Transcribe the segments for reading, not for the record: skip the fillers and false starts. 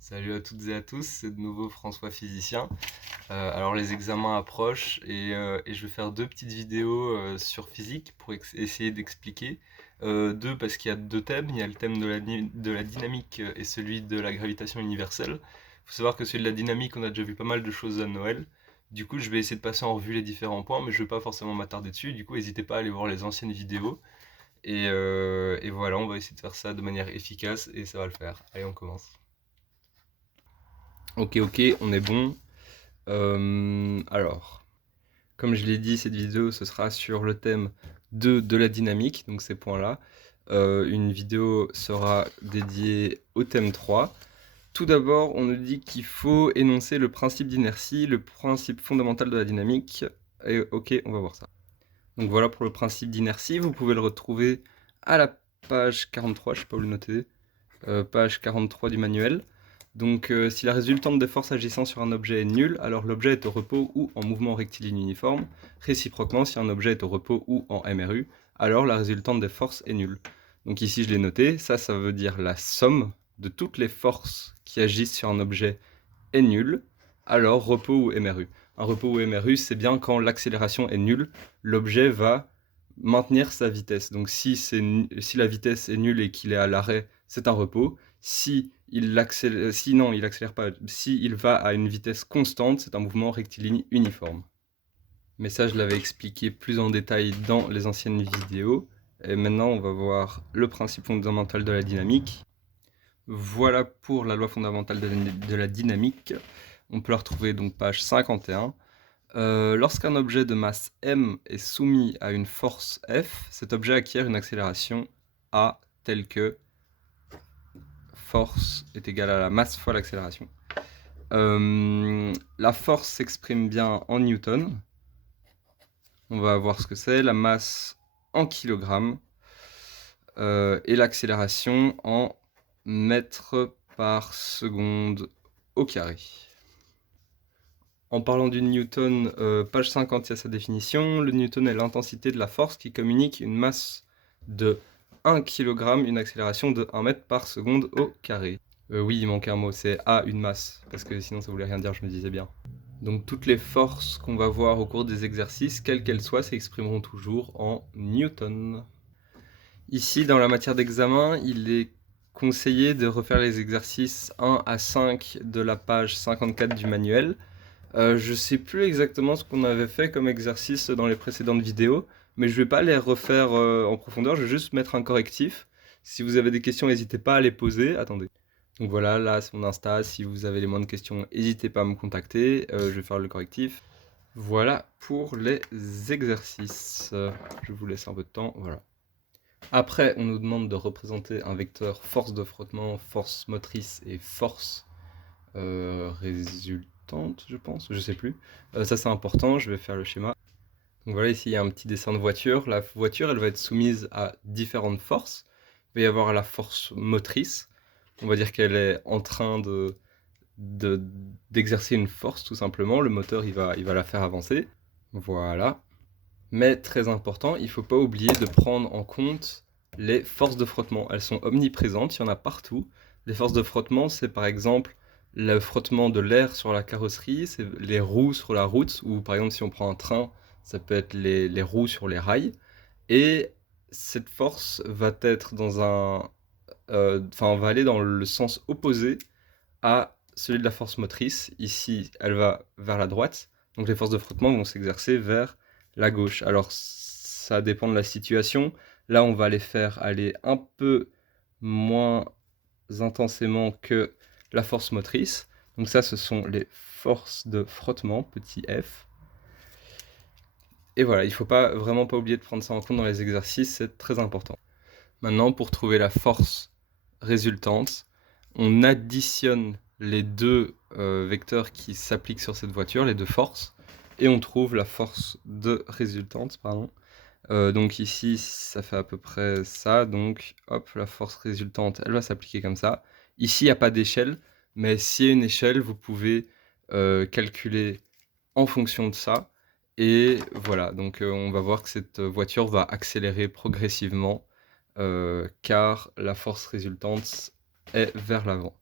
Salut à toutes et à tous, c'est de nouveau François Physicien. Alors les examens approchent et je vais faire deux petites vidéos sur physique pour essayer d'expliquer. Deux parce qu'il y a deux thèmes, il y a le thème de la dynamique et celui de la gravitation universelle. Il faut savoir que celui de la dynamique, on a déjà vu pas mal de choses à Noël. Du coup, je vais essayer de passer en revue les différents points, mais je ne vais pas forcément m'attarder dessus. Du coup, n'hésitez pas à aller voir les anciennes vidéos. Et voilà, on va essayer de faire ça de manière efficace et ça va le faire. Allez, on commence. Ok, on est bon. Alors, comme je l'ai dit, cette vidéo, ce sera sur le thème de la dynamique, donc ces points-là. Une vidéo sera dédiée au thème 3. Tout d'abord, on nous dit qu'il faut énoncer le principe d'inertie, le principe fondamental de la dynamique. Et ok, on va voir ça. Donc voilà pour le principe d'inertie, vous pouvez le retrouver à la page 43, je ne sais pas où le noter, page 43 du manuel. Donc si la résultante des forces agissant sur un objet est nulle, alors l'objet est au repos ou en mouvement rectiligne uniforme. Réciproquement, si un objet est au repos ou en MRU, alors la résultante des forces est nulle. Donc ici je l'ai noté, ça veut dire la somme de toutes les forces qui agissent sur un objet est nulle, alors repos ou MRU. Un repos ou MRU, c'est bien quand l'accélération est nulle, l'objet va maintenir sa vitesse. Donc si la vitesse est nulle et qu'il est à l'arrêt, c'est un repos. Si il accélère, non, il accélère pas. Si il va à une vitesse constante, c'est un mouvement rectiligne uniforme. Mais ça, je l'avais expliqué plus en détail dans les anciennes vidéos. Et maintenant, on va voir le principe fondamental de la dynamique. Voilà pour la loi fondamentale de la dynamique. On peut la retrouver donc page 51. Lorsqu'un objet de masse m est soumis à une force F, cet objet acquiert une accélération A telle que force est égale à la masse fois l'accélération. La force s'exprime bien en newton. On va voir ce que c'est. La masse en kilogrammes. Et l'accélération en mètres par seconde au carré. En parlant du newton, page 50, il y a sa définition. Le newton est l'intensité de la force qui communique une masse de 1 kg, une accélération de 1 mètre par seconde au carré. Oui, il manque un mot, c'est A, une masse, parce que sinon ça voulait rien dire, je me disais bien. Donc toutes les forces qu'on va voir au cours des exercices, quelles qu'elles soient, s'exprimeront toujours en newton. Ici, dans la matière d'examen, il est conseillé de refaire les exercices 1 à 5 de la page 54 du manuel. Je sais plus exactement ce qu'on avait fait comme exercice dans les précédentes vidéos, mais je vais pas les refaire en profondeur, je vais juste mettre un correctif. Si vous avez des questions, n'hésitez pas à les poser. Attendez. Donc voilà, là c'est mon Insta, si vous avez les moindres questions, n'hésitez pas à me contacter, je vais faire le correctif. Voilà pour les exercices. Je vous laisse un peu de temps, voilà. Après, on nous demande de représenter un vecteur force de frottement, force motrice et force résultante, je pense, je sais plus. Ça c'est important, je vais faire le schéma. Donc voilà, ici il y a un petit dessin de voiture. La voiture, elle va être soumise à différentes forces. Il va y avoir la force motrice. On va dire qu'elle est en train d'exercer une force tout simplement. Le moteur, il va la faire avancer. Voilà. Mais très important, il ne faut pas oublier de prendre en compte les forces de frottement. Elles sont omniprésentes, il y en a partout. Les forces de frottement, c'est par exemple le frottement de l'air sur la carrosserie, c'est les roues sur la route, ou par exemple si on prend un train, ça peut être les roues sur les rails. Et cette force va être va aller dans le sens opposé à celui de la force motrice. Ici, elle va vers la droite. Donc les forces de frottement vont s'exercer vers la gauche. Alors ça dépend de la situation. Là, on va les faire aller un peu moins intensément que la force motrice. Donc ça, ce sont les forces de frottement, petit f. Et voilà, il ne faut vraiment pas oublier de prendre ça en compte dans les exercices, c'est très important. Maintenant, pour trouver la force résultante, on additionne les deux vecteurs qui s'appliquent sur cette voiture, les deux forces, et on trouve la force de résultante, pardon. Donc ici, ça fait à peu près ça, donc hop, la force résultante, elle va s'appliquer comme ça. Ici, il n'y a pas d'échelle, mais s'il y a une échelle, vous pouvez calculer en fonction de ça. Et voilà, donc on va voir que cette voiture va accélérer progressivement car la force résultante est vers l'avant.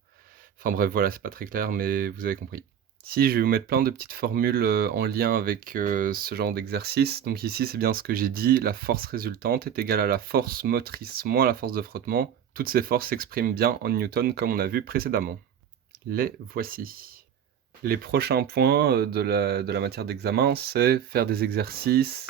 Enfin bref, voilà, c'est pas très clair, mais vous avez compris. Si, je vais vous mettre plein de petites formules, en lien avec, ce genre d'exercice. Donc ici, c'est bien ce que j'ai dit, la force résultante est égale à la force motrice moins la force de frottement. Toutes ces forces s'expriment bien en newtons comme on a vu précédemment. Les voici. Les prochains points, de la matière d'examen, c'est faire des exercices,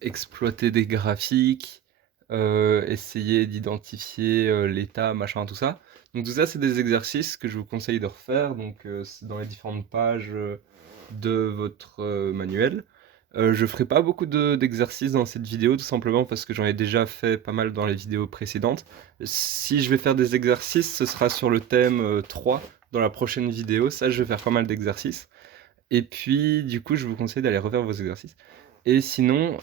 exploiter des graphiques, essayer d'identifier, l'état, machin, tout ça. Donc tout ça, c'est des exercices que je vous conseille de refaire, donc c'est dans les différentes pages, de votre, manuel. Je ferai pas beaucoup d'exercices dans cette vidéo, tout simplement parce que j'en ai déjà fait pas mal dans les vidéos précédentes. Si je vais faire des exercices, ce sera sur le thème, 3 dans la prochaine vidéo. Ça, je vais faire pas mal d'exercices. Et puis, du coup, je vous conseille d'aller refaire vos exercices. Et sinon,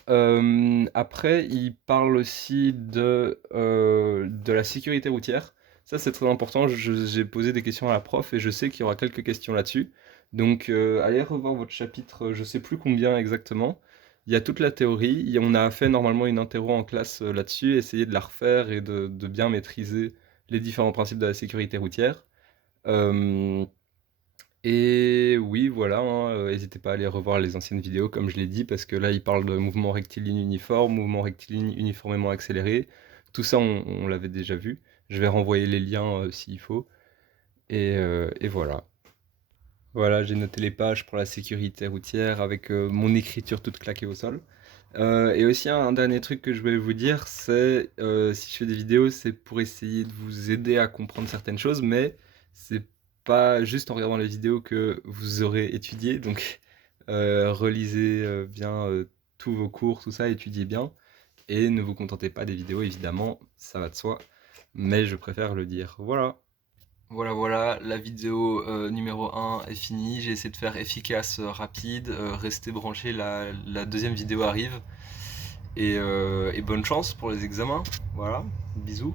après, il parle aussi de la sécurité routière. Ça, c'est très important. J'ai posé des questions à la prof et je sais qu'il y aura quelques questions là-dessus. Donc, allez revoir votre chapitre, je sais plus combien exactement. Il y a toute la théorie. On a fait normalement une interro en classe là-dessus. Essayez de la refaire et de bien maîtriser les différents principes de la sécurité routière. Euh, et oui, voilà, hein, hésitez pas à aller revoir les anciennes vidéos, comme je l'ai dit, parce que là, il parle de mouvement rectiligne uniforme, mouvement rectiligne uniformément accéléré. Tout ça, on l'avait déjà vu. Je vais renvoyer les liens s'il faut. Et voilà. Voilà, j'ai noté les pages pour la sécurité routière avec mon écriture toute claquée au sol. Et aussi, un dernier truc que je voulais vous dire, c'est si je fais des vidéos, c'est pour essayer de vous aider à comprendre certaines choses, mais c'est pas juste en regardant les vidéos que vous aurez étudié. Donc, relisez bien tous vos cours, tout ça, étudiez bien. Et ne vous contentez pas des vidéos, évidemment, ça va de soi, mais je préfère le dire. Voilà. Voilà, la vidéo numéro 1 est finie. J'ai essayé de faire efficace, rapide. Restez branchés, la deuxième vidéo arrive. Et bonne chance pour les examens. Voilà, bisous.